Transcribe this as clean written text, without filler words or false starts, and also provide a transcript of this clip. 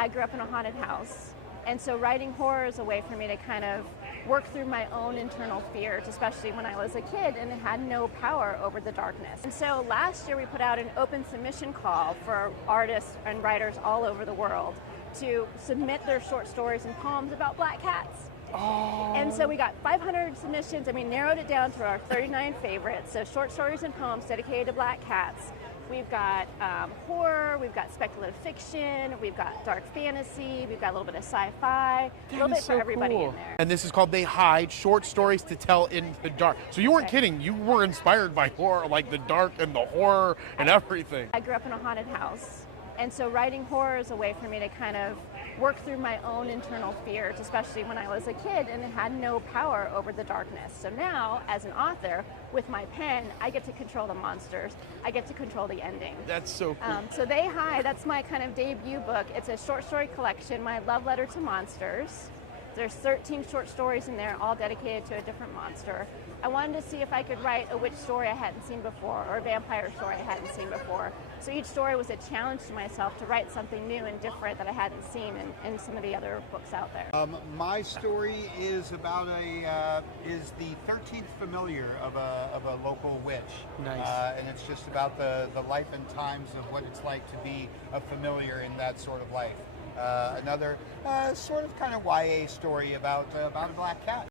I grew up in a haunted house, and so writing horror is a way for me to kind of work through my own internal fears, especially when I was a kid and had no power over the darkness. And so last year we put out an open submission call for artists and writers all over the world to submit their short stories and poems about black cats. Oh. And so we got 500 submissions, and we narrowed it down to our 39 favorites. So short stories and poems dedicated to black cats. We've got horror, we've got speculative fiction, we've got dark fantasy, we've got a little bit of sci-fi, a little bit for everybody in there. And this is called They Hide, short stories to tell in the dark. So you weren't kidding, you were inspired by horror, like the dark and the horror and everything. I grew up in a haunted house, and so writing horror is a way for me to kind of work through my own internal fears, especially when I was a kid and had no power over the darkness. So now, as an author, with my pen, I get to control the monsters. I get to control the ending. That's so cool. So They Hide, that's my kind of debut book. It's a short story collection, my love letter to monsters. There's 13 short stories in there, all dedicated to a different monster. I wanted to see if I could write a witch story I hadn't seen before, or a vampire story I hadn't seen before. So each story was a challenge to myself to write something new and different that I hadn't seen in some of the other books out there. My story is about is the 13th familiar of a local witch. Nice. And it's just about the life and times of what it's like to be a familiar in that sort of life. Another sort of kind of YA story about a black cat.